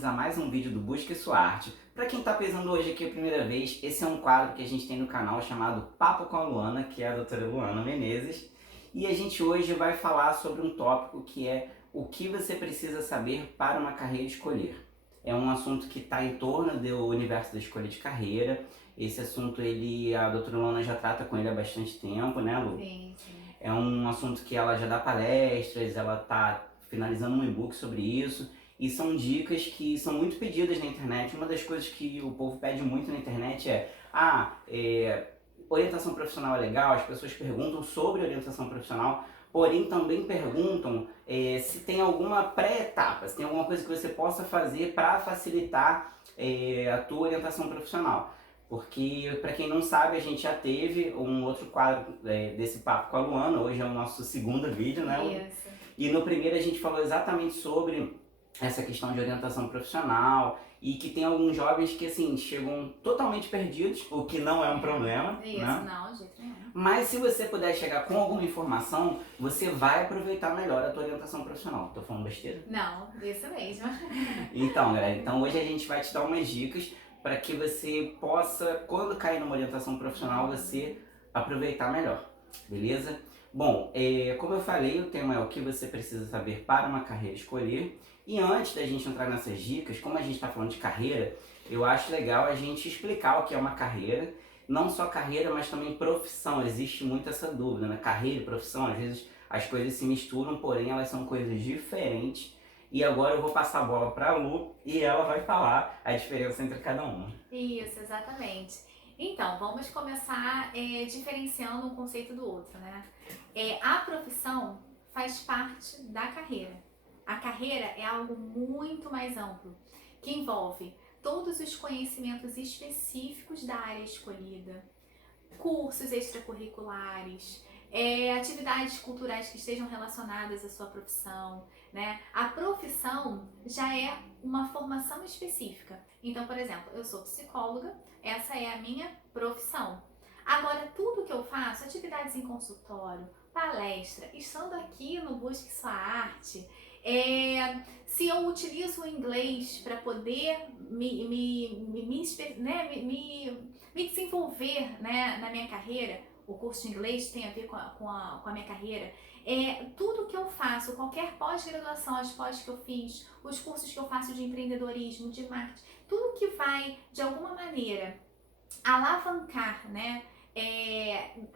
bem-vindos a mais um vídeo do Busque Sua Arte. Para quem está pesando hoje aqui a primeira vez, esse é um quadro que a gente tem no canal chamado Papo com a Luana, que é a doutora Luana Menezes. E a gente hoje vai falar sobre um tópico que é o que você precisa saber para uma carreira escolher. É um assunto que está em torno do universo da escolha de carreira. Esse assunto a doutora Luana já trata com ele há bastante tempo, né, Lu? Sim, sim. É um assunto que ela já dá palestras, ela está finalizando um e-book sobre isso. E são dicas que são muito pedidas na internet. Uma das coisas que o povo pede muito na internet orientação profissional é legal, as pessoas perguntam sobre orientação profissional, porém também perguntam se tem alguma pré-etapa, se tem alguma coisa que você possa fazer para facilitar a tua orientação profissional. Porque, para quem não sabe, a gente já teve um outro quadro desse papo com a Luana, hoje é o nosso segundo vídeo, né, Lu? Isso. E no primeiro a gente falou exatamente sobre essa questão de orientação profissional e que tem alguns jovens que assim chegam totalmente perdidos, o que não é um problema, Isso, né? não, de jeito nenhum. Mas se você puder chegar com alguma informação, você vai aproveitar melhor a tua orientação profissional. Tô falando besteira? Não, isso mesmo. Então, galera, então hoje a gente vai te dar umas dicas para que você possa, quando cair numa orientação profissional, você aproveitar melhor, beleza? Bom, como eu falei, o tema é o que você precisa saber para uma carreira escolher. E antes da gente entrar nessas dicas, como a gente está falando de carreira, eu acho legal a gente explicar o que é uma carreira. Não só carreira, mas também profissão. Existe muito essa dúvida, né? Carreira e profissão, às vezes as coisas se misturam, porém elas são coisas diferentes. E agora eu vou passar a bola para a Lu e ela vai falar a diferença entre cada uma. Isso, exatamente. Então, vamos começar diferenciando um conceito do outro, né? A profissão faz parte da carreira. A carreira é algo muito mais amplo, que envolve todos os conhecimentos específicos da área escolhida, cursos extracurriculares, atividades culturais que estejam relacionadas à sua profissão, né? A profissão já é uma formação específica. Então, por exemplo, eu sou psicóloga, essa é a minha profissão. Agora, tudo que eu faço, atividades em consultório, palestra, estando aqui no Busque Sua Arte, se eu utilizo o inglês para poder me desenvolver, né, na minha carreira, o curso de inglês tem a ver com a minha carreira, tudo que eu faço, qualquer pós-graduação, as pós que eu fiz, os cursos que eu faço de empreendedorismo, de marketing, tudo que vai, de alguma maneira, alavancar, né,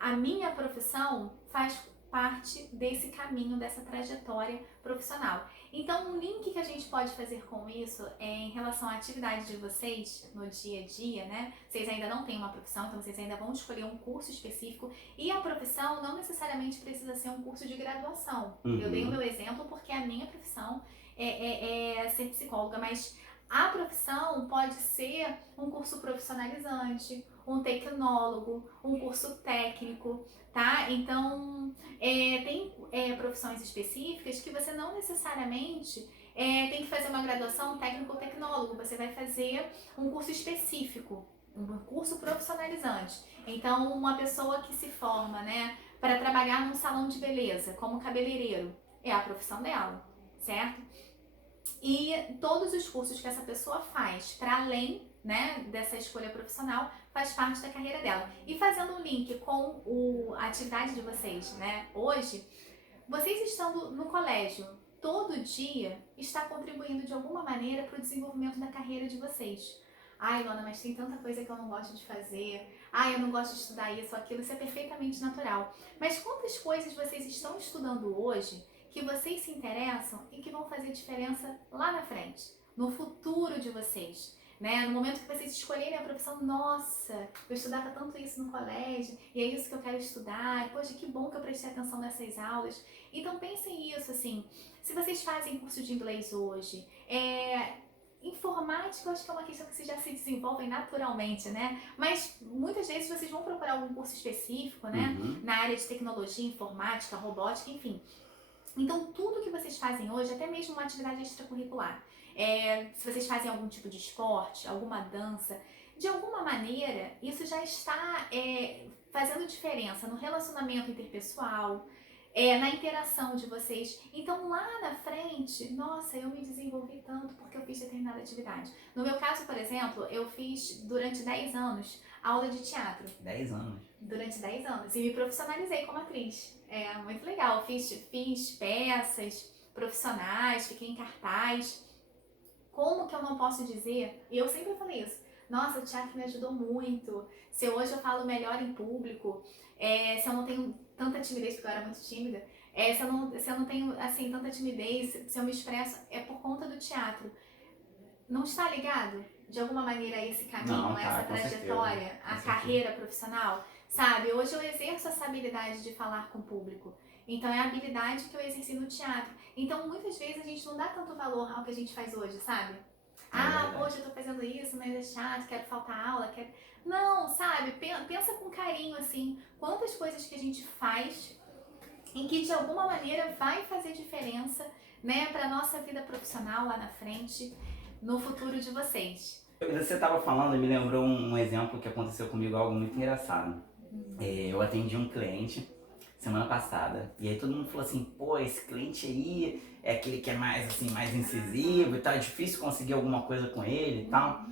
a minha profissão faz parte desse caminho, dessa trajetória profissional. Então, um link que a gente pode fazer com isso é em relação à atividade de vocês no dia a dia, né? Vocês ainda não têm uma profissão, então vocês ainda vão escolher um curso específico. E a profissão não necessariamente precisa ser um curso de graduação. Eu dei o meu exemplo porque a minha profissão é ser psicóloga, mas a profissão pode ser um curso profissionalizante, um tecnólogo, um curso técnico, tá? Então, tem profissões específicas que você não necessariamente tem que fazer uma graduação técnico ou tecnólogo, você vai fazer um curso específico, um curso profissionalizante. Então, uma pessoa que se forma, né, para trabalhar num salão de beleza, como cabeleireiro, é a profissão dela, certo? E todos os cursos que essa pessoa faz para além, né, dessa escolha profissional faz parte da carreira dela. E fazendo um link com a atividade de vocês, né, hoje, vocês estando no colégio todo dia está contribuindo de alguma maneira para o desenvolvimento da carreira de vocês. Ai, Luana, mas tem tanta coisa que eu não gosto de fazer. Ai, eu não gosto de estudar isso ou aquilo. Isso é perfeitamente natural. Mas quantas coisas vocês estão estudando hoje que vocês se interessam e que vão fazer diferença lá na frente, no futuro de vocês, né? No momento que vocês escolherem a profissão, nossa, eu estudava tanto isso no colégio e é isso que eu quero estudar, poxa, que bom que eu prestei atenção nessas aulas. Então pensem isso, assim, se vocês fazem curso de inglês hoje, informática, eu acho que é uma questão que vocês já se desenvolvem naturalmente, né? Mas muitas vezes vocês vão procurar algum curso específico, né? Na área de tecnologia, informática, robótica, enfim. Então, tudo que vocês fazem hoje, até mesmo uma atividade extracurricular, se vocês fazem algum tipo de esporte, alguma dança, de alguma maneira, isso já está fazendo diferença no relacionamento interpessoal, na interação de vocês. Então lá na frente, nossa, eu me desenvolvi tanto porque eu fiz determinada atividade. No meu caso, por exemplo, eu fiz durante 10 anos aula de teatro. 10 anos. Durante 10 anos. E me profissionalizei como atriz. É muito legal. Fiz peças profissionais, fiquei em cartaz. Como que eu não posso dizer? E eu sempre falei isso. Nossa, o teatro me ajudou muito. Se hoje eu falo melhor em público, se eu não tenho tanta timidez, porque eu era muito tímida, se eu não tenho assim tanta timidez, se eu me expresso, é por conta do teatro. Não está ligado, de alguma maneira, a esse caminho, Não, a essa com trajetória, certeza, a com carreira profissional? Sabe, hoje eu exerço essa habilidade de falar com o público. Então é a habilidade que eu exerci no teatro. Então muitas vezes a gente não dá tanto valor ao que a gente faz hoje, sabe? Poxa, eu tô fazendo isso, mas é chato, quero faltar aula, quero... Não, sabe? Pensa com carinho, assim, quantas coisas que a gente faz em que de alguma maneira vai fazer diferença, né, pra nossa vida profissional lá na frente, no futuro de vocês. Você estava falando e me lembrou um exemplo que aconteceu comigo, algo muito engraçado. Eu atendi um cliente semana passada e aí todo mundo falou assim, pô, esse cliente aí é aquele que é mais assim, mais incisivo e tal, é difícil conseguir alguma coisa com ele e tal.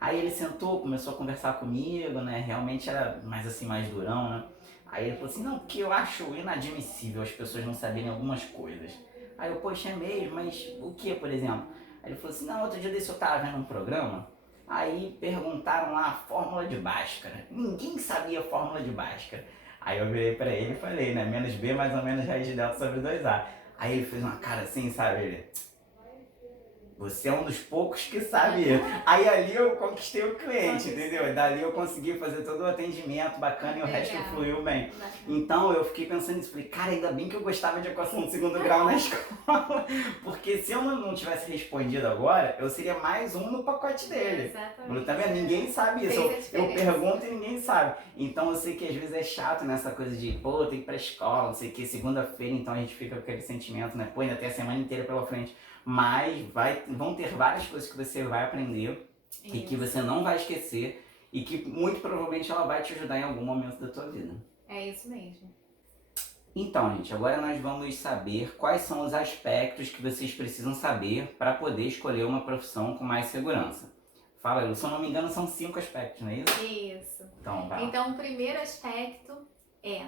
Aí ele sentou, começou a conversar comigo, né, realmente era mais assim, mais durão, né. Aí ele falou assim, não, porque eu acho inadmissível as pessoas não saberem algumas coisas. Aí eu, poxa, é mesmo, mas o que, por exemplo? Aí ele falou assim, não, outro dia desse eu tava vendo um programa, aí perguntaram lá a fórmula de Bhaskara. Ninguém sabia a fórmula de Bhaskara. Aí eu virei pra ele e falei, né, menos B mais ou menos raiz de delta sobre 2A. Aí ele fez uma cara assim, sabe, ele... Você é um dos poucos que sabe isso. Aí ali eu conquistei o cliente, entendeu? E dali eu consegui fazer todo o atendimento bacana e o resto fluiu bem. Então eu fiquei pensando nisso, falei, cara, ainda bem que eu gostava de equação de segundo grau na escola. Porque se eu não tivesse respondido agora, eu seria mais um no pacote dele. Exatamente. Tá vendo? Ninguém sabe isso. Eu pergunto e ninguém sabe. Então eu sei que às vezes é chato nessa coisa de, pô, tem que ir pra escola, não sei o que, segunda-feira, então a gente fica com aquele sentimento, né? Pô, ainda tem a semana inteira pela frente. Mas vão ter várias coisas que você vai aprender e que você não vai esquecer e que muito provavelmente ela vai te ajudar em algum momento da tua vida. É isso mesmo. Então, gente, agora nós vamos saber quais são os aspectos que vocês precisam saber para poder escolher uma profissão com mais segurança. Fala, Lu, se eu não me engano, são 5 aspectos, não é isso? Isso. Então, vai lá. Então, o primeiro aspecto é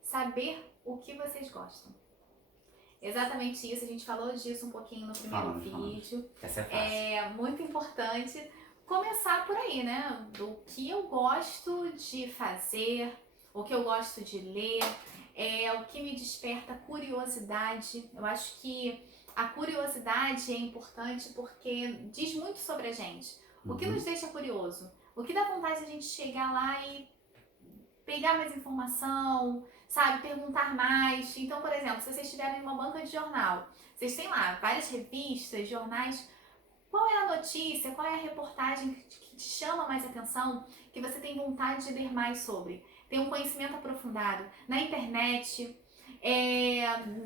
saber o que vocês gostam. Exatamente isso, a gente falou disso um pouquinho no primeiro vídeo. Essa é fácil. É muito importante começar por aí, né? Do que eu gosto de fazer, o que eu gosto de ler, o que me desperta curiosidade. Eu acho que a curiosidade é importante porque diz muito sobre a gente. O que nos deixa curioso? O que dá vontade de a gente chegar lá e pegar mais informação, sabe, perguntar mais. Então, por exemplo, se vocês estiverem em uma banca de jornal, vocês têm lá várias revistas, jornais, qual é a notícia, qual é a reportagem que te chama mais atenção, que você tem vontade de ler mais sobre? Tem um conhecimento aprofundado na internet,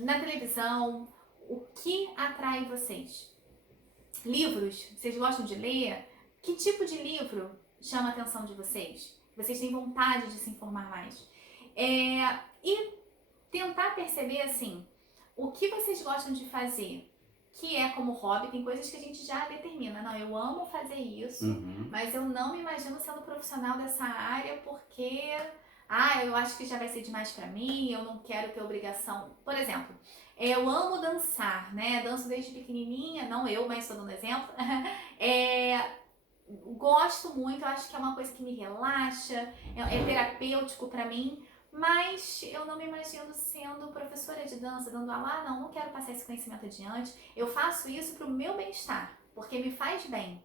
na televisão, o que atrai vocês? Livros, vocês gostam de ler? Que tipo de livro chama a atenção de vocês? Vocês têm vontade de se informar mais? E tentar perceber, assim, o que vocês gostam de fazer, que é como hobby. Tem coisas que a gente já determina. Não, eu amo fazer isso, mas eu não me imagino sendo profissional dessa área porque... eu acho que já vai ser demais pra mim, eu não quero ter obrigação. Por exemplo, eu amo dançar, né? Danço desde pequenininha, não eu, mas estou dando exemplo. Gosto muito, eu acho que é uma coisa que me relaxa, é terapêutico pra mim, mas eu não me imagino sendo professora de dança, dando aula, não quero passar esse conhecimento adiante, eu faço isso pro meu bem-estar, porque me faz bem.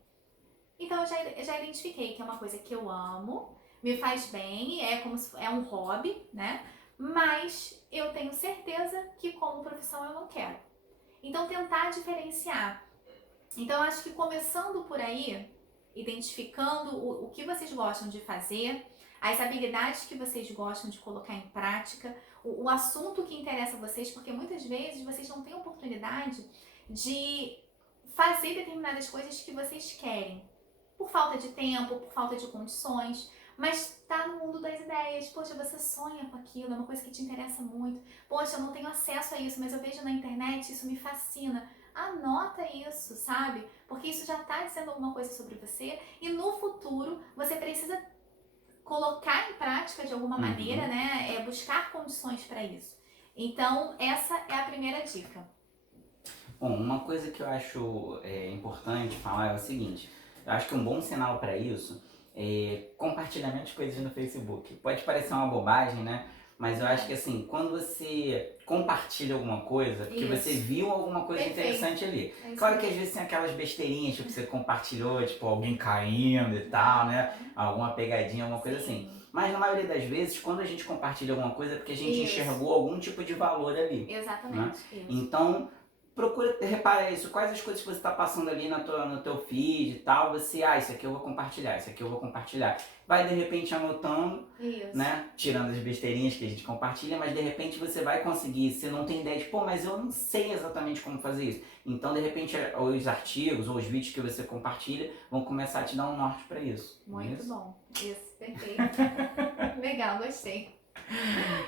Então eu já identifiquei que é uma coisa que eu amo, me faz bem, é um hobby, né? Mas eu tenho certeza que como profissão eu não quero. Então tentar diferenciar. Então eu acho que começando por aí, identificando o que vocês gostam de fazer, as habilidades que vocês gostam de colocar em prática, o assunto que interessa a vocês, porque muitas vezes vocês não têm oportunidade de fazer determinadas coisas que vocês querem, por falta de tempo, por falta de condições, mas tá no mundo das ideias. Poxa, você sonha com aquilo, é uma coisa que te interessa muito. Poxa, eu não tenho acesso a isso, mas eu vejo na internet, isso me fascina. Anota isso, sabe? Porque isso já tá dizendo alguma coisa sobre você e no futuro você precisa colocar em prática de alguma maneira, né? Buscar condições para isso. Então, essa é a primeira dica. Bom, uma coisa que eu acho importante falar é o seguinte: eu acho que um bom sinal para isso é compartilhamento de coisas no Facebook. Pode parecer uma bobagem, né? Mas eu acho que assim, quando você compartilha alguma coisa, porque você viu alguma coisa interessante ali. Claro que às vezes tem aquelas besteirinhas, tipo, você compartilhou, tipo, alguém caindo e tal, né? Alguma pegadinha, alguma coisa assim. Mas na maioria das vezes, quando a gente compartilha alguma coisa, é porque a gente enxergou algum tipo de valor ali. Exatamente. Né? Então, procura, repara isso, quais as coisas que você está passando ali no teu feed e tal, você, isso aqui eu vou compartilhar, isso aqui eu vou compartilhar. Vai de repente anotando, né, tirando as besteirinhas que a gente compartilha, mas de repente você vai conseguir, você não tem ideia de, mas eu não sei exatamente como fazer isso. Então, de repente, os artigos ou os vídeos que você compartilha vão começar a te dar um norte para isso. Muito bom, isso, perfeito. Legal, gostei.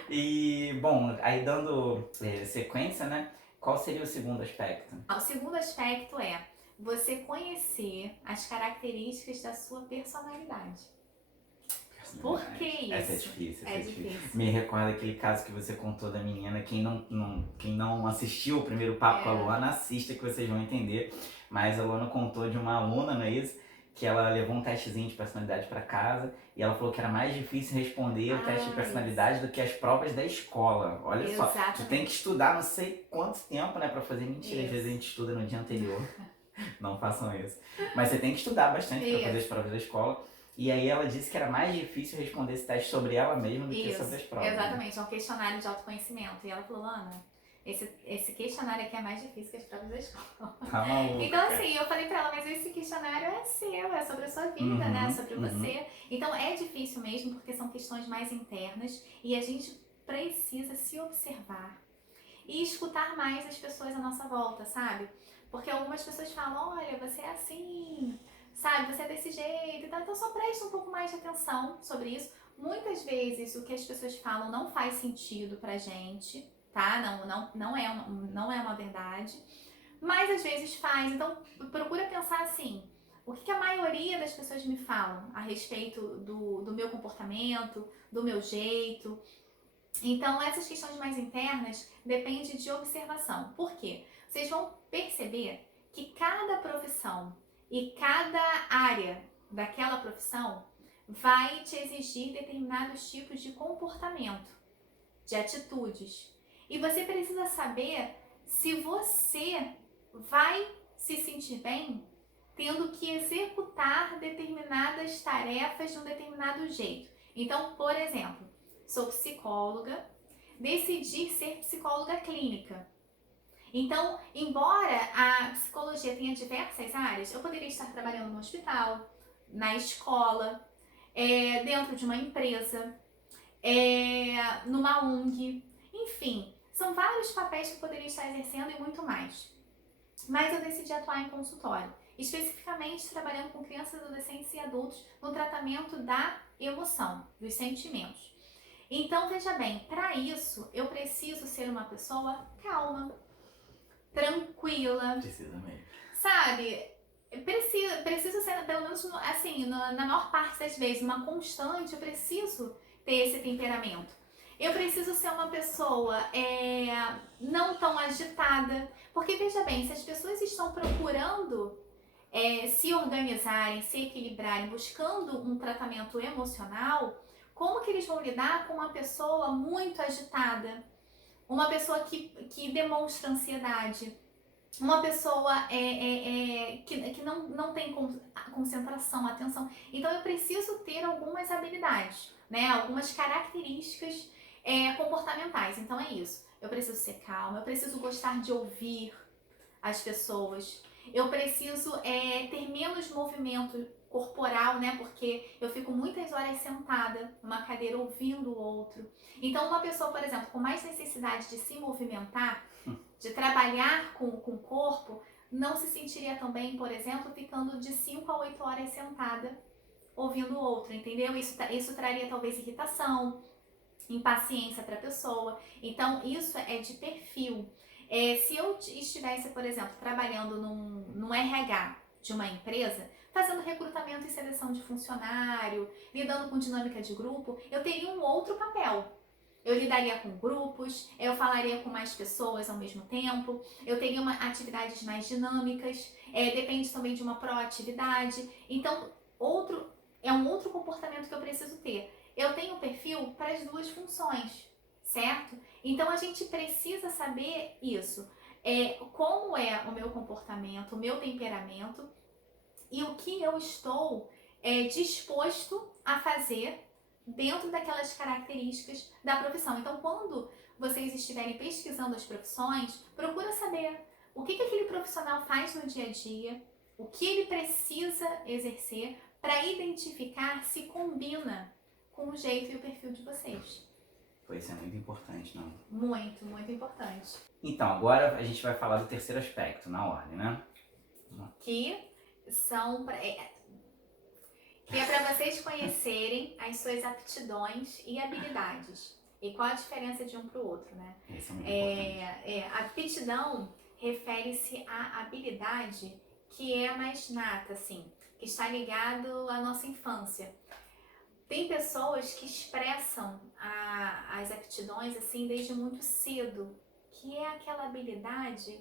E, bom, aí dando sequência, né, qual seria o segundo aspecto? O segundo aspecto é você conhecer as características da sua personalidade. Por que isso? Essa é difícil, essa é difícil. Me recorda aquele caso que você contou da menina. Quem não assistiu o primeiro papo com a Luana, assista que vocês vão entender. Mas a Luana contou de uma aluna, não é isso? Que ela levou um testezinho de personalidade para casa e ela falou que era mais difícil responder o teste de personalidade do que as provas da escola. Olha só, tu tem que estudar não sei quanto tempo, né, para fazer. Mentira, às vezes a gente estuda no dia anterior. Não façam isso. Mas você tem que estudar bastante para fazer as provas da escola. E aí ela disse que era mais difícil responder esse teste sobre ela mesma do que sobre as provas. Exatamente, é um questionário de autoconhecimento. E ela falou, Ana, esse questionário aqui é mais difícil que as provas da escola. Tá maluca. Então assim, eu falei pra ela, mas esse questionário é seu, é sobre a sua vida, né? É sobre você. Então é difícil mesmo, porque são questões mais internas e a gente precisa se observar e escutar mais as pessoas à nossa volta, sabe? Porque algumas pessoas falam, olha, você é assim, sabe, você é desse jeito e tal. Então só presta um pouco mais de atenção sobre isso. Muitas vezes o que as pessoas falam não faz sentido pra gente, tá? Não é uma verdade. Mas às vezes faz. Então procura pensar assim, o que a maioria das pessoas me falam a respeito do meu comportamento, do meu jeito. Então essas questões mais internas dependem de observação. Por quê? Vocês vão perceber que cada profissão e cada área daquela profissão vai te exigir determinados tipos de comportamento, de atitudes. E você precisa saber se você vai se sentir bem tendo que executar determinadas tarefas de um determinado jeito. Então, por exemplo, sou psicóloga, decidi ser psicóloga clínica. Então, embora a psicologia tenha diversas áreas, eu poderia estar trabalhando no hospital, na escola, dentro de uma empresa, numa ONG, enfim, são vários papéis que eu poderia estar exercendo e muito mais. Mas eu decidi atuar em consultório, especificamente trabalhando com crianças, adolescentes e adultos no tratamento da emoção, dos sentimentos. Então, veja bem, para isso eu preciso ser uma pessoa calma, tranquila. Precisa mesmo. Sabe? Preciso ser, pelo menos assim, na maior parte das vezes, uma constante, eu preciso ter esse temperamento. Eu preciso ser uma pessoa não tão agitada. Porque veja bem, se as pessoas estão procurando se organizarem, se equilibrarem, buscando um tratamento emocional, como que eles vão lidar com uma pessoa muito agitada? Uma pessoa que demonstra ansiedade, uma pessoa que não tem concentração, atenção. Então eu preciso ter algumas habilidades, né? Algumas características comportamentais. Então é isso. Eu preciso ser calma, eu preciso gostar de ouvir as pessoas. Eu preciso ter menos movimento corporal, né? Porque eu fico muitas horas sentada numa cadeira ouvindo o outro. Então, uma pessoa, por exemplo, com mais necessidade de se movimentar, de trabalhar com o corpo, não se sentiria tão bem, por exemplo, ficando de 5 a 8 horas sentada ouvindo o outro, entendeu? Isso traria talvez irritação, impaciência para a pessoa. Então, isso é de perfil. Se eu estivesse, por exemplo, trabalhando num RH de uma empresa, fazendo recrutamento e seleção de funcionário, lidando com dinâmica de grupo, eu teria um outro papel. Eu lidaria com grupos, eu falaria com mais pessoas ao mesmo tempo, eu teria atividades mais dinâmicas, depende também de uma proatividade. Então, é um outro comportamento que eu preciso ter. Eu tenho perfil para as duas funções, certo? Então a gente precisa saber isso. Como é o meu comportamento, o meu temperamento e o que eu estou disposto a fazer dentro daquelas características da profissão. Então, quando vocês estiverem pesquisando as profissões, procura saber o que aquele profissional faz no dia a dia, o que ele precisa exercer para identificar se combina com o jeito e o perfil de vocês. Pois é muito importante, não? Muito, muito importante. Então, agora a gente vai falar do terceiro aspecto, na ordem, né? Que é para vocês conhecerem as suas aptidões e habilidades. E qual a diferença de um para o outro, né? Isso é muito importante. A aptidão refere-se à habilidade que é mais nata, assim, que está ligado à nossa infância. Tem pessoas que expressam as aptidões assim desde muito cedo, que é aquela habilidade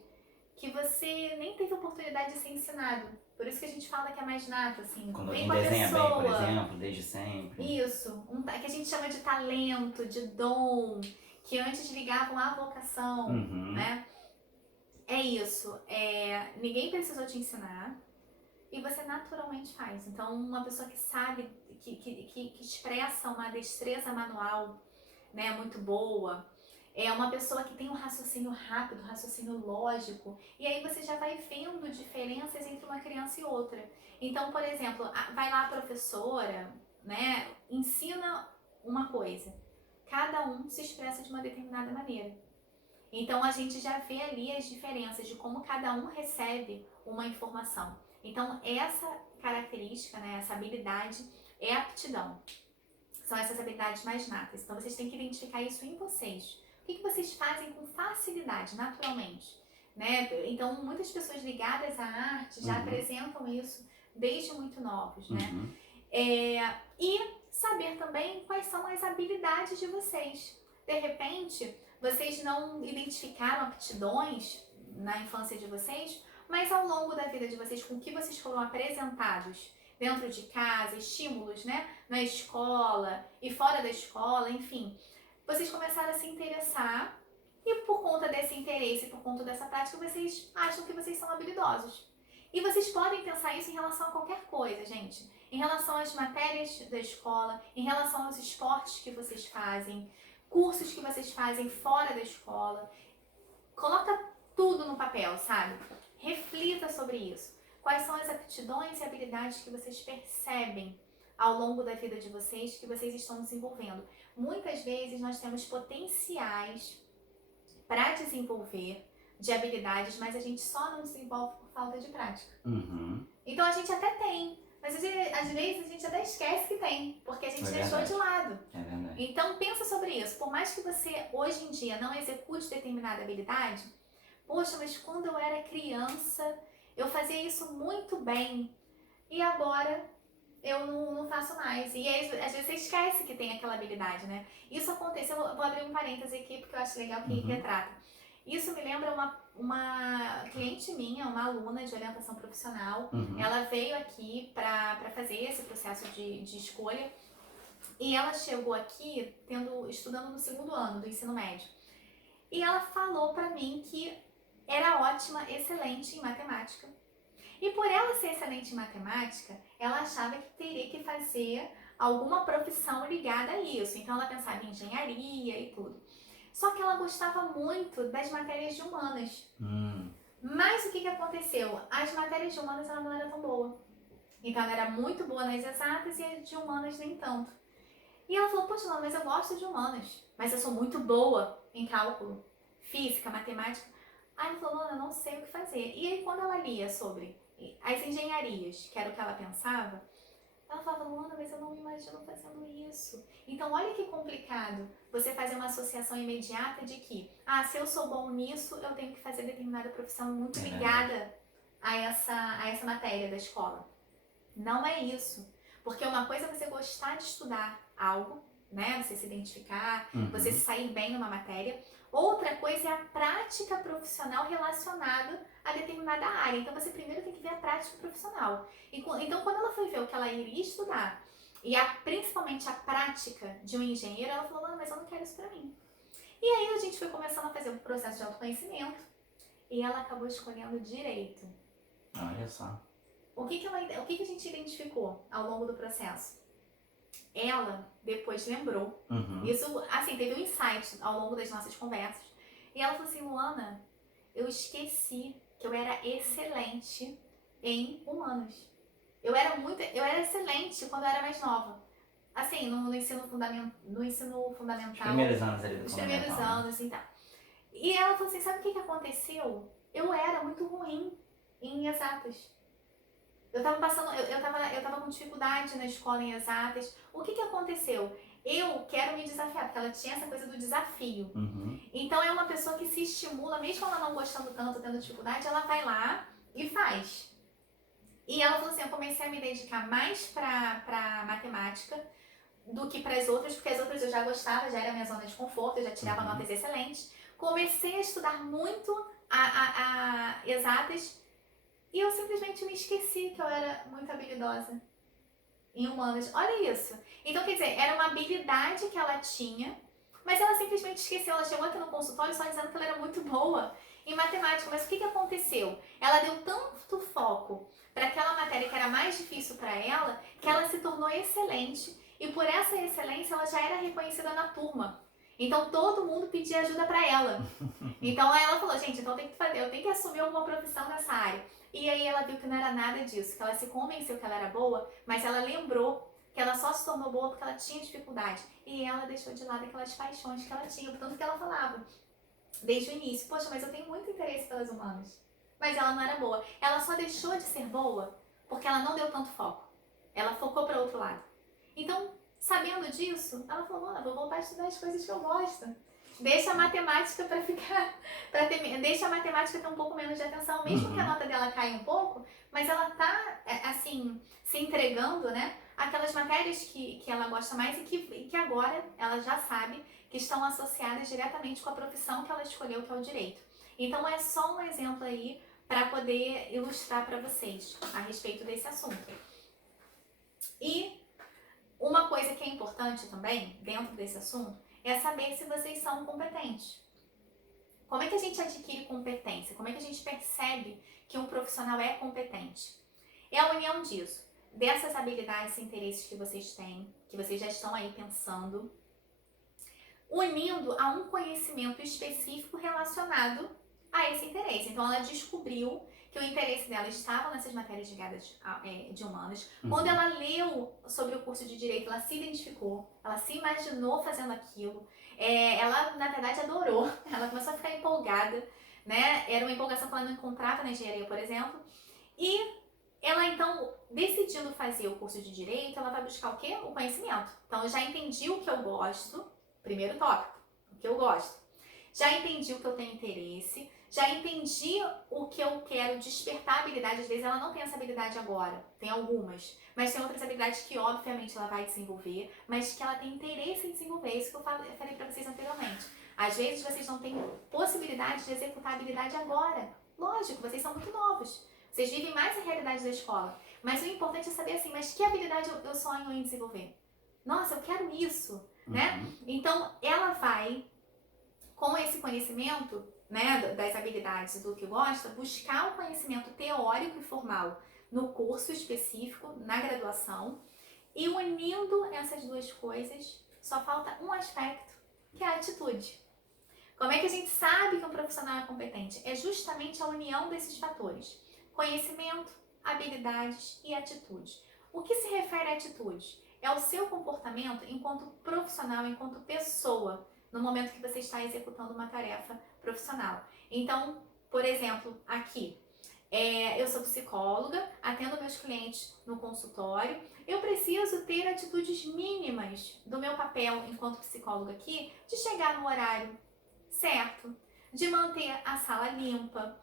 que você nem teve oportunidade de ser ensinado. Por isso que a gente fala que é mais nata, assim. Quando vem alguém com a desenha pessoa. bem, por exemplo, desde sempre. Isso, que a gente chama de talento, de dom, que antes ligavam à vocação, né? É isso. Ninguém precisou te ensinar e você naturalmente faz. Então, uma pessoa que sabe, que expressa uma destreza manual, né, muito boa, é uma pessoa que tem um raciocínio rápido, um raciocínio lógico, e aí você já vai vendo diferenças entre uma criança e outra. Então, por exemplo, vai lá a professora, né, ensina uma coisa, cada um se expressa de uma determinada maneira. Então a gente já vê ali as diferenças de como cada um recebe uma informação. Então essa característica, né, essa habilidade é a aptidão. São essas habilidades mais natas. Então vocês têm que identificar isso em vocês. O que vocês fazem com facilidade, naturalmente? Né? Então muitas pessoas ligadas à arte já apresentam isso desde muito novos, né? E saber também quais são as habilidades de vocês. De repente, vocês não identificaram aptidões na infância de vocês, mas ao longo da vida de vocês, com o que vocês foram apresentados dentro de casa, estímulos, né, na escola e fora da escola, enfim, vocês começaram a se interessar e por conta desse interesse, por conta dessa prática, vocês acham que vocês são habilidosos. E vocês podem pensar isso em relação a qualquer coisa, gente. Em relação às matérias da escola, em relação aos esportes que vocês fazem, cursos que vocês fazem fora da escola. Coloca tudo no papel, sabe? Reflita sobre isso. Quais são as aptidões e habilidades que vocês percebem ao longo da vida de vocês, que vocês estão desenvolvendo? Muitas vezes nós temos potenciais para desenvolver de habilidades, mas a gente só não desenvolve por falta de prática. Então a gente até tem, mas às vezes a gente até esquece que tem, porque a gente deixou de lado. É verdade. Então pensa sobre isso. Por mais que você hoje em dia não execute determinada habilidade, poxa, mas quando eu era criança eu fazia isso muito bem e agora eu não faço mais. E aí, às vezes você esquece que tem aquela habilidade, né? Isso aconteceu, eu vou abrir um parêntese aqui porque eu acho legal que retrata. Isso me lembra uma cliente minha, uma aluna de orientação profissional. Ela veio aqui para fazer esse processo de escolha e ela chegou aqui estudando no 2º ano do ensino médio. E ela falou para mim que era ótima, excelente em matemática. E por ela ser excelente em matemática, ela achava que teria que fazer alguma profissão ligada a isso. Então ela pensava em engenharia e tudo. Só que ela gostava muito das matérias de humanas. Mas o que aconteceu? As matérias de humanas ela não era tão boa. Então ela era muito boa nas exatas e as de humanas nem tanto. E ela falou, poxa, não, mas eu gosto de humanas. Mas eu sou muito boa em cálculo, física, matemática. Aí ela falou, não, eu não sei o que fazer. E aí quando ela lia sobre as engenharias, que era o que ela pensava, Ela falava, Luana, mas eu não me imagino fazendo isso. Então, olha que complicado você fazer uma associação imediata de que, se eu sou bom nisso, eu tenho que fazer determinada profissão muito ligada a essa matéria da escola. Não é isso. Porque uma coisa é você gostar de estudar algo, né? Você se identificar, você se sair bem numa matéria. Outra coisa é a prática profissional relacionada a determinada área. Então, você primeiro tem que ver a prática profissional. Então, quando ela foi ver o que ela iria estudar, e principalmente a prática de um engenheiro, ela falou, mas eu não quero isso pra mim. E aí, a gente foi começando a fazer um processo de autoconhecimento, e ela acabou escolhendo direito. Olha só. O que a gente identificou ao longo do processo? Ela depois lembrou. Isso, assim, teve um insight ao longo das nossas conversas. E ela falou assim, Luana, eu esqueci que eu era excelente em humanos. Eu era excelente quando eu era mais nova. Assim, no ensino fundamental. Os primeiros anos ali do Os primeiros anos, assim, tá. E ela falou assim, sabe o que aconteceu? Eu era muito ruim em exatas. Eu tava com dificuldade na escola em exatas. O que aconteceu? Eu quero me desafiar, porque ela tinha essa coisa do desafio. Então é uma pessoa que se estimula, mesmo ela não gostando tanto, tendo dificuldade, ela vai lá e faz. E ela falou assim, eu comecei a me dedicar mais pra matemática do que para as outras, porque as outras eu já gostava, já era minha zona de conforto, eu já tirava notas excelentes. Comecei a estudar muito a exatas. E eu simplesmente me esqueci que eu era muito habilidosa em humanas. Olha isso. Então, quer dizer, era uma habilidade que ela tinha, mas ela simplesmente esqueceu. Ela chegou aqui no consultório só dizendo que ela era muito boa em matemática. Mas o que aconteceu? Ela deu tanto foco para aquela matéria que era mais difícil para ela, que ela se tornou excelente. E por essa excelência, ela já era reconhecida na turma. Então, todo mundo pedia ajuda para ela. Então, ela falou, gente, então eu tenho que assumir alguma profissão nessa área. E aí ela viu que não era nada disso, que ela se convenceu que ela era boa, mas ela lembrou que ela só se tornou boa porque ela tinha dificuldade. E ela deixou de lado aquelas paixões que ela tinha, portanto que ela falava desde o início, poxa, mas eu tenho muito interesse pelas humanas. Mas ela não era boa. Ela só deixou de ser boa porque ela não deu tanto foco. Ela focou para outro lado. Então, sabendo disso, ela falou, vou voltar a estudar as coisas que eu gosto. Deixa a matemática deixa a matemática ter um pouco menos de atenção, mesmo que a nota dela caia um pouco, mas ela tá, assim, se entregando, né, aquelas matérias que ela gosta mais e que agora ela já sabe que estão associadas diretamente com a profissão que ela escolheu, que é o direito. Então é só um exemplo aí para poder ilustrar para vocês a respeito desse assunto. E uma coisa que é importante também, dentro desse assunto, é saber se vocês são competentes. Como é que a gente adquire competência? Como é que a gente percebe que um profissional é competente? É a união disso, dessas habilidades e interesses que vocês têm, que vocês já estão aí pensando, unindo a um conhecimento específico relacionado a esse interesse. Então ela descobriu que o interesse dela estava nessas matérias ligadas de humanas. Quando ela leu sobre o curso de Direito, ela se identificou, ela se imaginou fazendo aquilo. Ela, na verdade, adorou. Ela começou a ficar empolgada, né? Era uma empolgação que ela não encontrava na engenharia, por exemplo. E ela, então, decidindo fazer o curso de Direito, ela vai buscar o quê? O conhecimento. Então, eu já entendi o que eu gosto, primeiro tópico, o que eu gosto. Já entendi o que eu tenho interesse, já entendi o que eu quero despertar habilidade. Às vezes ela não tem essa habilidade agora, tem algumas, mas tem outras habilidades que obviamente ela vai desenvolver, mas que ela tem interesse em desenvolver. Isso que eu falei pra vocês anteriormente. Às vezes vocês não têm possibilidade de executar a habilidade agora. Lógico, vocês são muito novos. Vocês vivem mais a realidade da escola. Mas o importante é saber assim, mas que habilidade eu sonho em desenvolver? Nossa, eu quero isso, né? Então ela vai, com esse conhecimento, né, das habilidades do que gosta, buscar o conhecimento teórico e formal no curso específico, na graduação, e unindo essas duas coisas, só falta um aspecto, que é a atitude. Como é que a gente sabe que um profissional é competente? É justamente a união desses fatores: conhecimento, habilidades e atitude. O que se refere a atitude? É o seu comportamento enquanto profissional, enquanto pessoa, no momento que você está executando uma tarefa profissional. Então, por exemplo, aqui, Eu sou psicóloga, atendo meus clientes no consultório. Eu preciso ter atitudes mínimas do meu papel enquanto psicóloga aqui, de chegar no horário certo, de manter a sala limpa,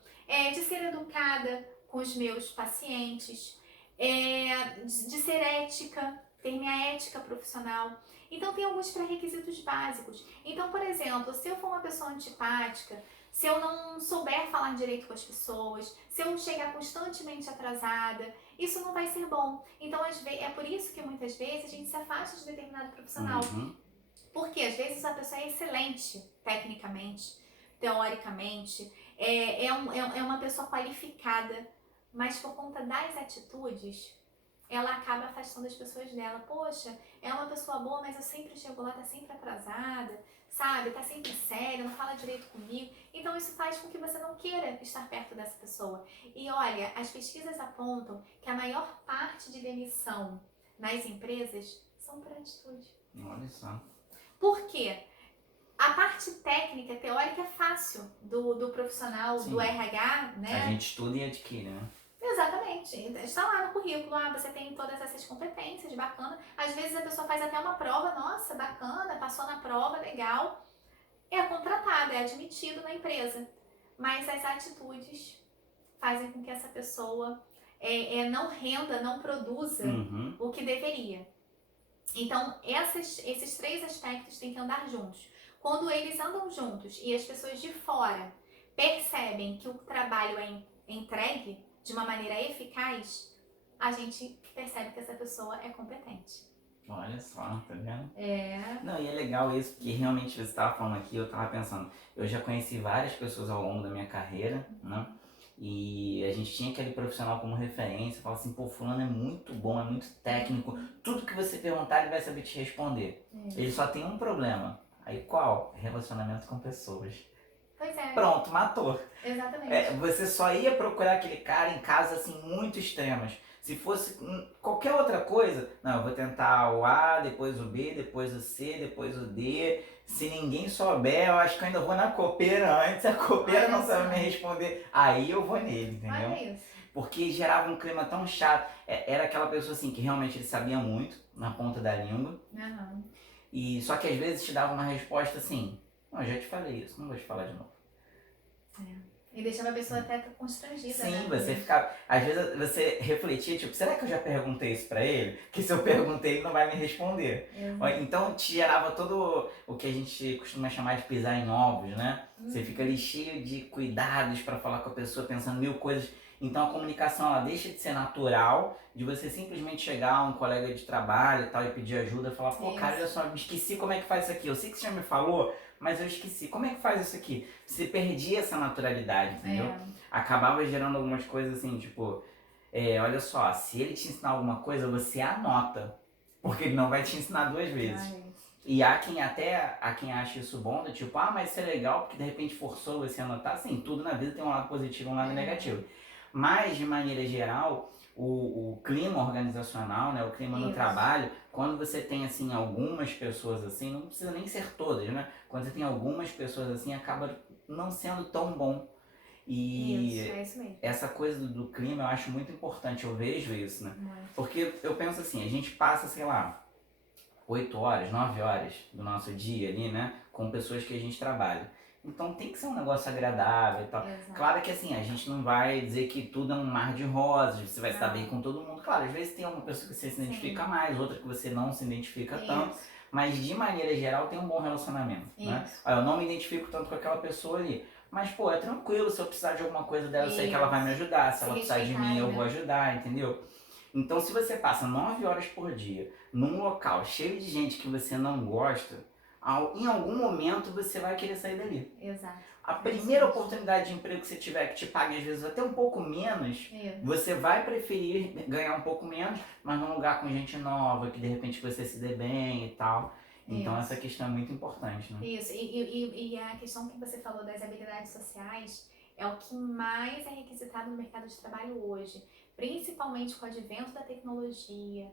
de ser educada com os meus pacientes, de ser ética, ter minha ética profissional. Então tem alguns pré-requisitos básicos. Então, por exemplo, se eu for uma pessoa antipática, se eu não souber falar direito com as pessoas, se eu chegar constantemente atrasada, isso não vai ser bom. Então, é por isso que muitas vezes a gente se afasta de determinado profissional. Porque às vezes a pessoa é excelente tecnicamente, teoricamente, é uma pessoa qualificada, mas por conta das atitudes, ela acaba afastando as pessoas dela. Poxa, é uma pessoa boa, mas eu sempre chego lá, tá sempre atrasada, sabe? Tá sempre séria, não fala direito comigo. Então isso faz com que você não queira estar perto dessa pessoa. E olha, as pesquisas apontam que a maior parte de demissão nas empresas são por atitude. Olha só. Por quê? A parte técnica, teórica é fácil do profissional, Sim. do RH, né? A gente estuda e adquire, né? Exatamente. Está lá no currículo, você tem todas essas competências, bacana. Às vezes a pessoa faz até uma prova, nossa, bacana, passou na prova, legal. É contratada, é admitido na empresa. Mas as atitudes fazem com que essa pessoa não renda, não produza o que deveria. Então, esses 3 aspectos têm que andar juntos. Quando eles andam juntos e as pessoas de fora percebem que o trabalho é entregue de uma maneira eficaz, a gente percebe que essa pessoa é competente. Olha só, tá vendo? Não, e é legal isso, porque realmente você estava falando aqui, eu estava pensando, eu já conheci várias pessoas ao longo da minha carreira, né? E a gente tinha aquele profissional como referência, fala assim, pô, fulano é muito bom, é muito técnico, tudo que você perguntar ele vai saber te responder. Ele só tem um problema. Aí qual? Relacionamento com pessoas. Pois é. Pronto, matou. Exatamente. Você só ia procurar aquele cara em casos assim muito extremos. Se fosse qualquer outra coisa, não, eu vou tentar o A, depois o B, depois o C, depois o D. Se ninguém souber, eu acho que eu ainda vou na copeira antes. Se a copeira não sabe me responder, aí eu vou nele, entendeu? Olha isso. Porque gerava um clima tão chato. Era aquela pessoa assim que realmente ele sabia muito, na ponta da língua. E só que às vezes te dava uma resposta assim, não, eu já te falei isso, não vou te falar de novo. E deixava a pessoa até constrangida, Sim, né? você ficava... Às vezes você refletia, tipo, será que eu já perguntei isso pra ele? Que se eu perguntei ele não vai me responder. Então te gerava todo o que a gente costuma chamar de pisar em ovos, né? Você fica ali cheio de cuidados pra falar com a pessoa, pensando mil coisas. Então a comunicação, ela deixa de ser natural, de você simplesmente chegar a um colega de trabalho e tal e pedir ajuda, falar, pô, cara, olha só, me esqueci como é que faz isso aqui. Eu sei que você já me falou, mas eu esqueci. Como é que faz isso aqui? Você perdia essa naturalidade, entendeu? Acabava gerando algumas coisas assim, tipo, olha só, se ele te ensinar alguma coisa, você anota. Porque ele não vai te ensinar 2 vezes. E há quem acha isso bom, do tipo, mas isso é legal porque de repente forçou você a anotar. Sim, tudo na vida tem um lado positivo e um lado negativo. Mas, de maneira geral, o clima organizacional, né, o clima no trabalho, quando você tem assim algumas pessoas assim, não precisa nem ser todas, né? Quando você tem algumas pessoas assim, acaba não sendo tão bom. E é isso mesmo. Essa coisa do clima eu acho muito importante, eu vejo isso, né? Porque eu penso assim, a gente passa, sei lá, 8 horas, 9 horas do nosso dia ali, né? Com pessoas que a gente trabalha. Então tem que ser um negócio agradável e tal. Claro que assim, a gente não vai dizer que tudo é um mar de rosas, você vai estar bem com todo mundo. Claro, às vezes tem uma pessoa que você se identifica mais, outra que você não se identifica tanto. Mas de maneira geral tem um bom relacionamento, né? Eu não me identifico tanto com aquela pessoa ali. Mas, pô, é tranquilo, se eu precisar de alguma coisa dela, eu sei que ela vai me ajudar. Se ela precisar de mim, eu vou ajudar, entendeu? Então, se você passa 9 horas por dia num local cheio de gente que você não gosta, em algum momento você vai querer sair dali. A primeira oportunidade de emprego que você tiver, que te pague às vezes até um pouco menos, você vai preferir ganhar um pouco menos, mas num lugar com gente nova, que de repente você se dê bem e tal. Então essa questão é muito importante, né? Isso, e a questão que você falou das habilidades sociais é o que mais é requisitado no mercado de trabalho hoje, principalmente com o advento da tecnologia.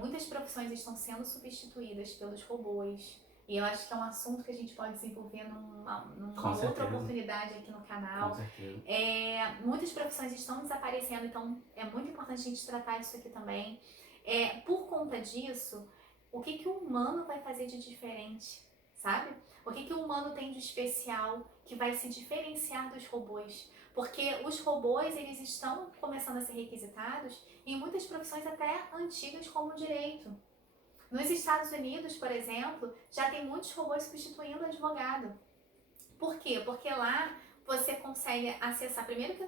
Muitas profissões estão sendo substituídas pelos robôs, E eu acho que é um assunto que a gente pode desenvolver numa outra certeza. oportunidade aqui no canal. Com certeza. Muitas profissões estão desaparecendo, então é muito importante a gente tratar isso aqui também. Por conta disso, o que, que o humano vai fazer de diferente, sabe? O que, que o humano tem de especial que vai se diferenciar dos robôs? Porque os robôs, eles estão começando a ser requisitados em muitas profissões até antigas como o direito. Nos Estados Unidos, por exemplo, já tem muitos robôs substituindo o advogado. Por quê? Porque lá você consegue acessar, primeiro que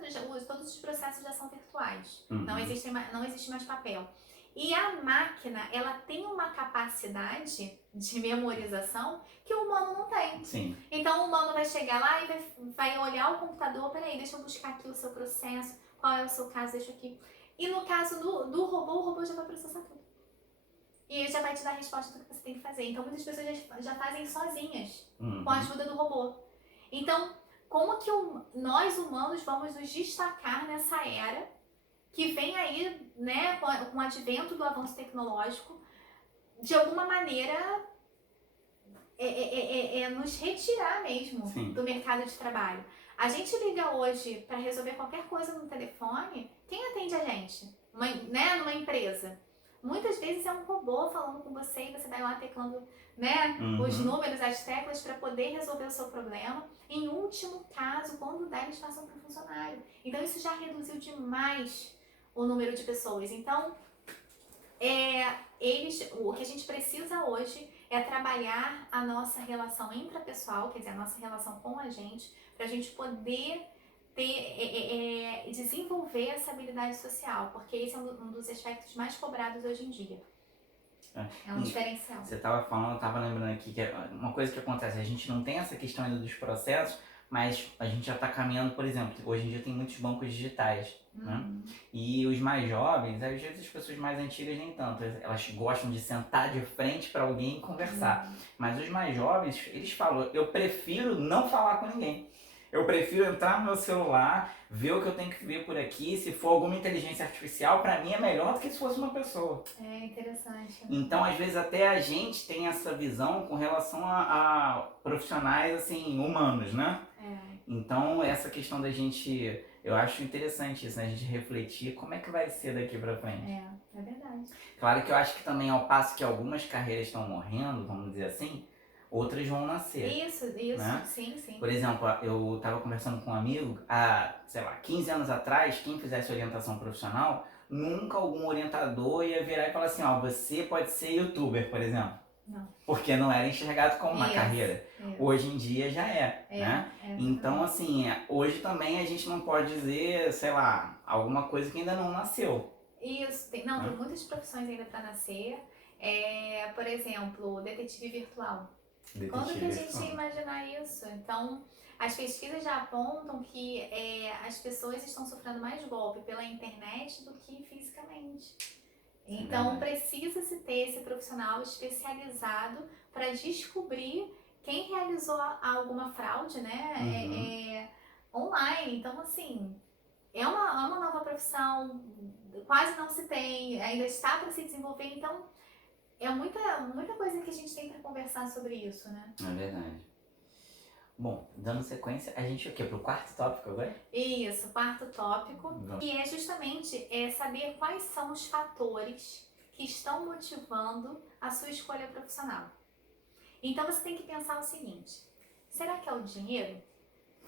todos os processos já são virtuais, não existe mais papel. E a máquina, ela tem uma capacidade de memorização que o humano não tem. Sim. Então o humano vai chegar lá e vai olhar o computador, peraí, deixa eu buscar aqui o seu processo, qual é o seu caso, deixa aqui. E no caso do robô, o robô já vai processar tudo. E ele já vai te dar a resposta do que você tem que fazer. Então muitas pessoas já fazem sozinhas, com a ajuda do robô. Então, como que nós humanos vamos nos destacar nessa era que vem aí, né, com o advento do avanço tecnológico, de alguma maneira nos retirar mesmo do mercado de trabalho. A gente liga hoje para resolver qualquer coisa no telefone, quem atende a gente? Numa empresa. Muitas vezes é um robô falando com você e você vai lá teclando, né, os números, as teclas para poder resolver o seu problema. Em último caso, quando dá, eles passam para o funcionário. Então isso já reduziu demais o número de pessoas. Então, o que a gente precisa hoje é trabalhar a nossa relação intrapessoal, quer dizer, a nossa relação com a gente, para a gente poder desenvolver essa habilidade social, porque esse é um dos aspectos mais cobrados hoje em dia. É um diferencial. Você estava falando, eu estava lembrando aqui que uma coisa que acontece, a gente não tem essa questão ainda dos processos, mas a gente já está caminhando, por exemplo, hoje em dia tem muitos bancos digitais, né? E os mais jovens, às vezes as pessoas mais antigas nem tanto, elas gostam de sentar de frente para alguém e conversar. Mas os mais jovens, eles falam, eu prefiro não falar com ninguém. Eu prefiro entrar no meu celular, ver o que eu tenho que ver por aqui. Se for alguma inteligência artificial, para mim é melhor do que se fosse uma pessoa. É interessante. Então, às vezes, até a gente tem essa visão com relação a profissionais, assim, humanos, né? Então, essa questão da gente... Eu acho interessante isso, né? A gente refletir como é que vai ser daqui pra frente. É verdade. Claro que eu acho que também, ao passo que algumas carreiras estão morrendo, vamos dizer assim, outras vão nascer. Isso, né? sim. Por exemplo, eu estava conversando com um amigo, há, sei lá, 15 anos atrás, quem fizesse orientação profissional, nunca algum orientador ia virar e falar assim, ó, você pode ser youtuber, por exemplo. Não. Porque não era enxergado como uma carreira. Hoje em dia já né? Então, assim, hoje também a gente não pode dizer, sei lá, alguma coisa que ainda não nasceu. Isso, tem muitas profissões ainda para nascer. Por exemplo, detetive virtual. Quando que a gente ia imaginar isso? Então, as pesquisas já apontam que as pessoas estão sofrendo mais golpe pela internet do que fisicamente. Então, precisa-se ter esse profissional especializado para descobrir quem realizou alguma fraude, né, online. Então, assim, é uma nova profissão, quase não se tem, ainda está para se desenvolver. Então, é muita coisa que a gente tem para conversar sobre isso, né? É verdade. Bom, dando sequência, a gente o quê? Pro quarto tópico agora? Isso, quarto tópico. Que é justamente saber quais são os fatores que estão motivando a sua escolha profissional. Então você tem que pensar o seguinte: será que é o dinheiro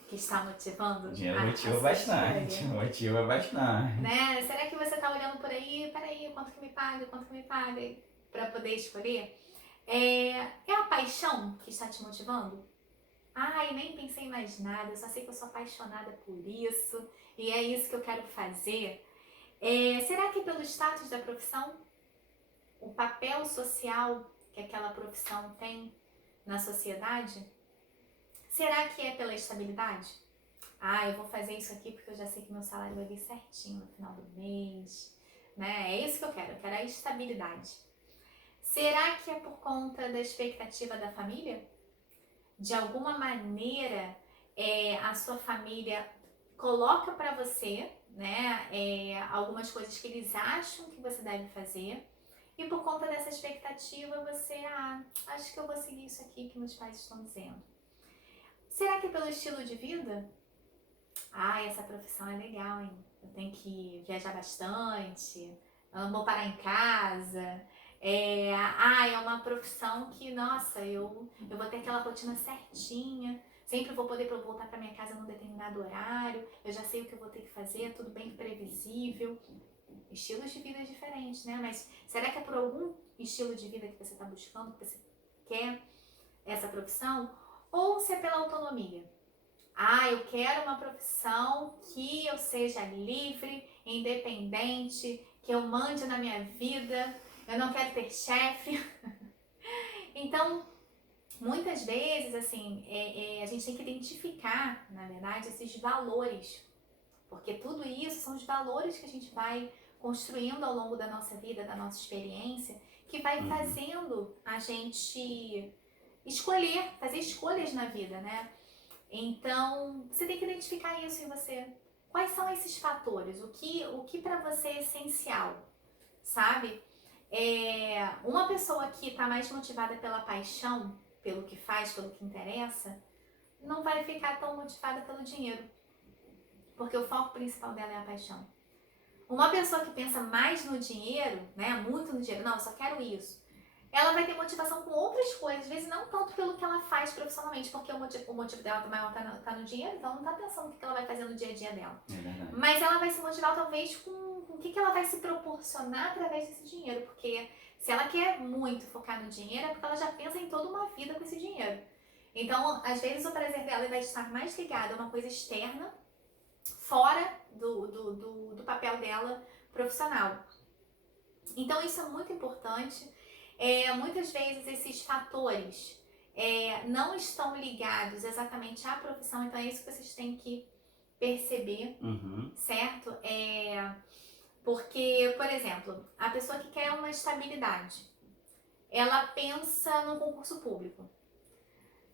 que está motivando? O dinheiro motiva bastante, motiva bastante. Né? Será que você está olhando por aí, peraí, quanto que me paga, para poder escolher? É a paixão que está te motivando? Ai, nem pensei em mais nada, eu só sei que eu sou apaixonada por isso e é isso que eu quero fazer. Será que pelo status da profissão? O papel social que aquela profissão tem na sociedade? Será que é pela estabilidade? Eu vou fazer isso aqui porque eu já sei que meu salário vai vir certinho no final do mês, né? É isso que eu quero a estabilidade. Será que é por conta da expectativa da família? De alguma maneira, a sua família coloca para você, né, algumas coisas que eles acham que você deve fazer, E por conta dessa expectativa, você, acho que eu vou seguir isso aqui que meus pais estão dizendo. Será que é pelo estilo de vida? Essa profissão é legal, hein? Eu tenho que viajar bastante, eu não vou parar em casa. É uma profissão que, nossa, eu vou ter aquela rotina certinha, sempre vou poder voltar para minha casa num determinado horário, eu já sei o que eu vou ter que fazer, é tudo bem previsível. Estilos de vida diferentes, né? Mas será que é por algum estilo de vida que você está buscando, que você quer essa profissão? Ou se é pela autonomia? Eu quero uma profissão que eu seja livre, independente, que eu mande na minha vida, eu não quero ter chefe. Então, muitas vezes, assim, a gente tem que identificar, na verdade, esses valores, porque tudo isso são os valores que a gente vai construindo ao longo da nossa vida, da nossa experiência, que vai fazendo a gente fazer escolhas na vida, né? Então, você tem que identificar isso em você. Quais são esses fatores? O que para você é essencial, sabe? Uma pessoa que está mais motivada pela paixão, pelo que faz, pelo que interessa, não vai ficar tão motivada pelo dinheiro, porque o foco principal dela é a paixão. Uma pessoa que pensa mais no dinheiro, né, muito no dinheiro, não, eu só quero isso, ela vai ter motivação com outras coisas, às vezes não tanto pelo que ela faz profissionalmente, porque o motivo dela maior tá no dinheiro, então ela não tá pensando no que ela vai fazer no dia a dia dela. Mas ela vai se motivar talvez com o que ela vai se proporcionar através desse dinheiro, porque se ela quer muito focar no dinheiro, é porque ela já pensa em toda uma vida com esse dinheiro. Então, às vezes o prazer dela vai estar mais ligado a uma coisa externa, fora do papel dela profissional. Então, isso é muito importante. Muitas vezes esses fatores não estão ligados exatamente à profissão, então é isso que vocês têm que perceber, certo? Porque, por exemplo, a pessoa que quer uma estabilidade, ela pensa num concurso público,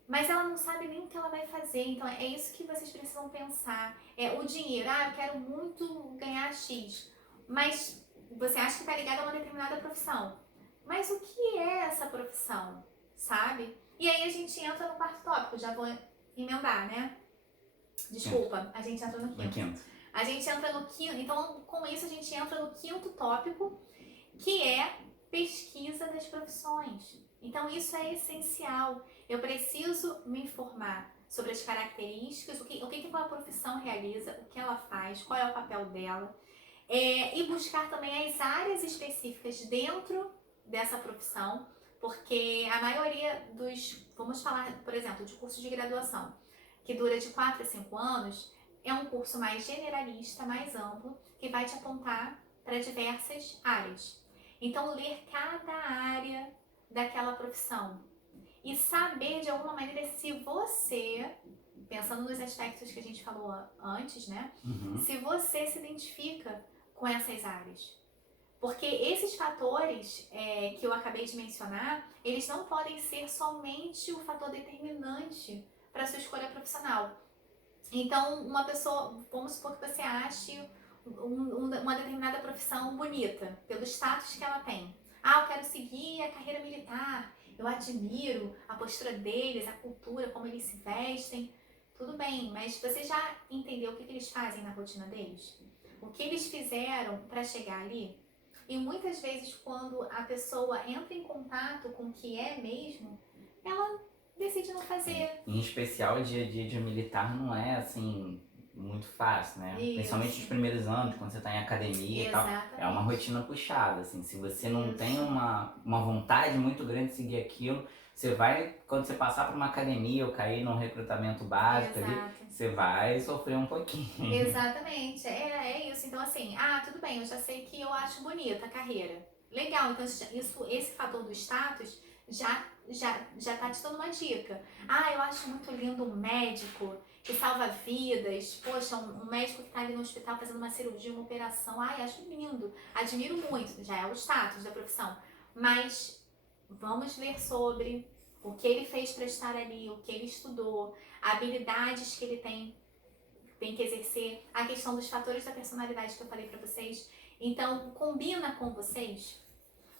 mas ela não sabe nem o que ela vai fazer, então é isso que vocês precisam pensar. O dinheiro, eu quero muito ganhar X, mas você acha que está ligado a uma determinada profissão. Mas o que é essa profissão, sabe? E aí a gente entra no quarto tópico, já vou emendar, né? Desculpa, a gente entra no quinto. A gente entra no quinto, então com isso a gente entra no quinto tópico, que é pesquisa das profissões. Então isso é essencial. Eu preciso me informar sobre as características, o que aquela profissão realiza, o que ela faz, qual é o papel dela, e buscar também as áreas específicas dentro dessa profissão, porque a maioria vamos falar, por exemplo, de curso de graduação, que dura de 4 a 5 anos, é um curso mais generalista, mais amplo, que vai te apontar para diversas áreas. Então, ler cada área daquela profissão e saber de alguma maneira se você, pensando nos aspectos que a gente falou antes, né? Se você se identifica com essas áreas. Porque esses fatores que eu acabei de mencionar, eles não podem ser somente o fator determinante para a sua escolha profissional. Então, uma pessoa, vamos supor que você ache uma determinada profissão bonita, pelo status que ela tem. Eu quero seguir a carreira militar, eu admiro a postura deles, a cultura, como eles se vestem. Tudo bem, mas você já entendeu o que eles fazem na rotina deles? O que eles fizeram para chegar ali? E muitas vezes, quando a pessoa entra em contato com o que é mesmo, ela decide não fazer. Em especial, o dia a dia de militar não é assim muito fácil, né? Isso. Principalmente nos primeiros anos, quando você está em academia. Exatamente. E tal. É uma rotina puxada, assim. Se você não tem uma vontade muito grande de seguir aquilo, você vai, quando você passar por uma academia ou cair num recrutamento básico ali, você vai sofrer um pouquinho. Exatamente, é isso. Então assim, tudo bem, eu já sei que eu acho bonita a carreira. Legal, então esse fator do status já tá te dando uma dica. Eu acho muito lindo um médico que salva vidas. Poxa, um médico que tá ali no hospital fazendo uma cirurgia, uma operação. Acho lindo, admiro muito, já é o status da profissão. Mas vamos ler sobre o que ele fez para estar ali, o que ele estudou, habilidades que ele tem que exercer, a questão dos fatores da personalidade que eu falei para vocês. Então, combina com vocês?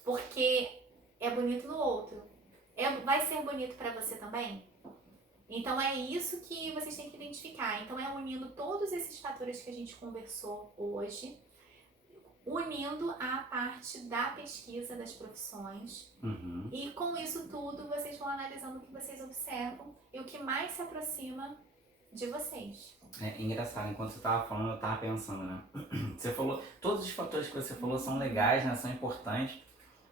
porque é bonito no outro. Vai ser bonito para você também? Então é isso que vocês têm que identificar. Então é unindo todos esses fatores que a gente conversou hoje, unindo a parte da pesquisa das profissões. E com isso tudo vocês vão analisando o que vocês observam e o que mais se aproxima de vocês. É engraçado, enquanto você tava falando, eu tava pensando, né? Você falou, todos os fatores que você falou são legais, né? São importantes,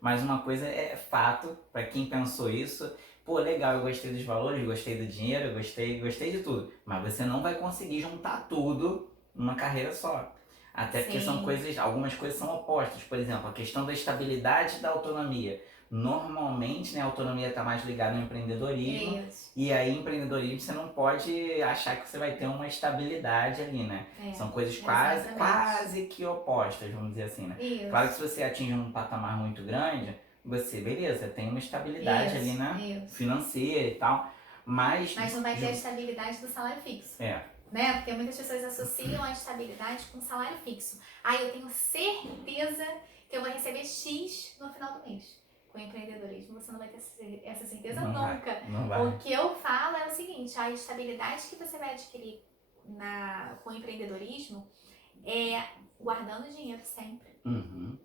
mas uma coisa é fato, para quem pensou isso, pô, legal, eu gostei dos valores, gostei do dinheiro, eu gostei de tudo, mas você não vai conseguir juntar tudo numa carreira só. Até porque Sim. são coisas, algumas coisas são opostas, por exemplo, a questão da estabilidade e da autonomia. Normalmente, né, a autonomia está mais ligada no empreendedorismo. Isso. E aí, empreendedorismo, você não pode achar que você vai ter uma estabilidade ali, né? São coisas quase que opostas, vamos dizer assim, né? Isso. Claro que se você atinge um patamar muito grande, você, beleza, tem uma estabilidade ali, né? Financeira e tal. Mas não vai ter a estabilidade do salário fixo. Né? Porque muitas pessoas associam a estabilidade com salário fixo. Eu tenho certeza que eu vou receber X no final do mês. Com o empreendedorismo, você não vai ter essa certeza nunca. Não vai. O que eu falo é o seguinte, a estabilidade que você vai adquirir com o empreendedorismo é guardando dinheiro sempre,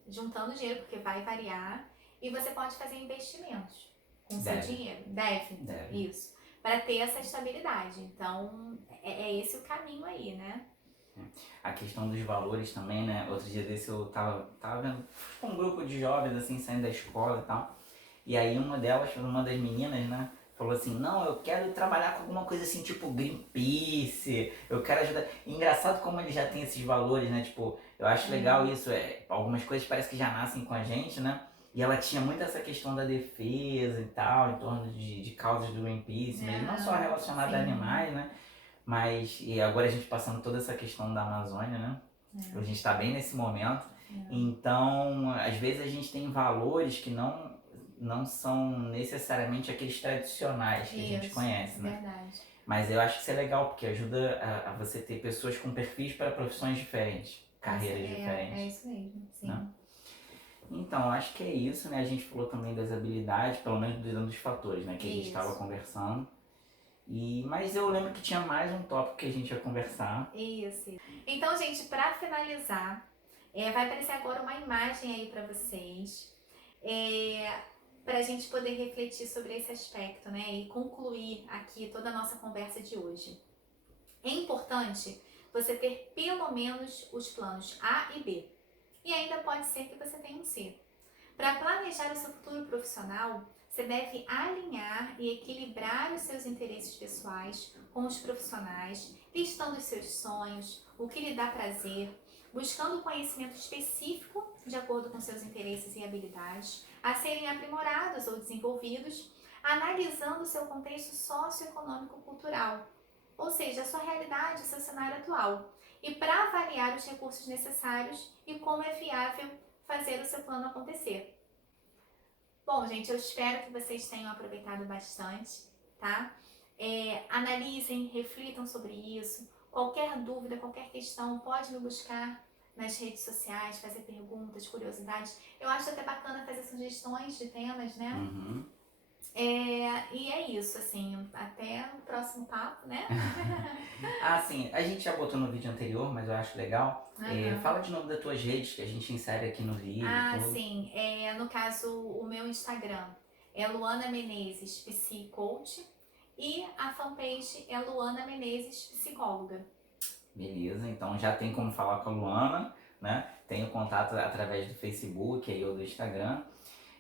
juntando dinheiro, porque vai variar, e você pode fazer investimentos com o seu dinheiro. Deve. Isso. Para ter essa estabilidade. Então, é esse o caminho aí, né? A questão dos valores também, né? Outro dia desse eu tava vendo um grupo de jovens, assim, saindo da escola e tal. E aí uma das meninas, né? Falou assim, não, eu quero trabalhar com alguma coisa assim, tipo Greenpeace, eu quero ajudar. E engraçado como ele já tem esses valores, né? Tipo, eu acho legal isso, algumas coisas parece que já nascem com a gente, né? E ela tinha muito essa questão da defesa e tal, em torno de causas do Greenpeace, mas não só relacionada a animais, né? Mas, e agora a gente passando toda essa questão da Amazônia, né? A gente tá bem nesse momento. Então, às vezes a gente tem valores que não são necessariamente aqueles tradicionais que a gente conhece, né? Verdade. Mas eu acho que isso é legal, porque ajuda a você ter pessoas com perfis para profissões diferentes, carreiras diferentes. É isso mesmo, sim. Né? Então, acho que é isso, né? A gente falou também das habilidades, pelo menos dos fatores, né? Que a gente estava conversando. Mas eu lembro que tinha mais um tópico que a gente ia conversar. Isso. Então, gente, para finalizar, vai aparecer agora uma imagem aí para vocês, para a gente poder refletir sobre esse aspecto, né? E concluir aqui toda a nossa conversa de hoje. É importante você ter pelo menos os planos A e B. E ainda pode ser que você tenha um C. Para planejar o seu futuro profissional, você deve alinhar e equilibrar os seus interesses pessoais com os profissionais, listando os seus sonhos, o que lhe dá prazer, buscando conhecimento específico de acordo com seus interesses e habilidades, a serem aprimorados ou desenvolvidos, analisando o seu contexto socioeconômico-cultural, ou seja, a sua realidade, o seu cenário atual, e para avaliar os recursos necessários e como é viável fazer o seu plano acontecer. Bom, gente, eu espero que vocês tenham aproveitado bastante, tá? Analisem, reflitam sobre isso. Qualquer dúvida, qualquer questão, pode me buscar nas redes sociais, fazer perguntas, curiosidades. Eu acho até bacana fazer sugestões de temas, né? E é isso, assim, até o próximo papo, né? Sim, a gente já botou no vídeo anterior, mas eu acho legal. Fala de novo das tuas redes, que a gente insere aqui no vídeo. Sim, no caso, o meu Instagram é Luana Menezes Psicoach e a fanpage é Luana Menezes Psicóloga. Beleza, então já tem como falar com a Luana, né? Tem o contato através do Facebook aí, ou do Instagram.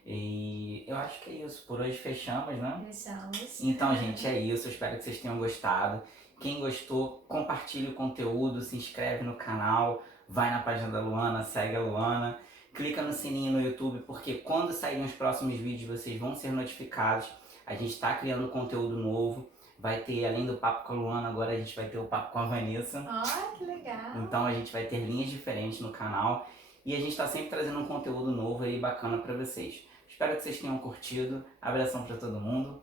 E eu acho que é isso, por hoje fechamos, né? Fechamos. Então, gente, é isso, eu espero que vocês tenham gostado. Quem gostou, compartilhe o conteúdo, se inscreve no canal, vai na página da Luana, segue a Luana, clica no sininho no YouTube, porque quando saírem os próximos vídeos vocês vão ser notificados. A gente está criando conteúdo novo, vai ter, além do papo com a Luana, agora a gente vai ter o papo com a Vanessa. Que legal! Então a gente vai ter linhas diferentes no canal e a gente está sempre trazendo um conteúdo novo aí bacana para vocês. Espero que vocês tenham curtido. Abração para todo mundo.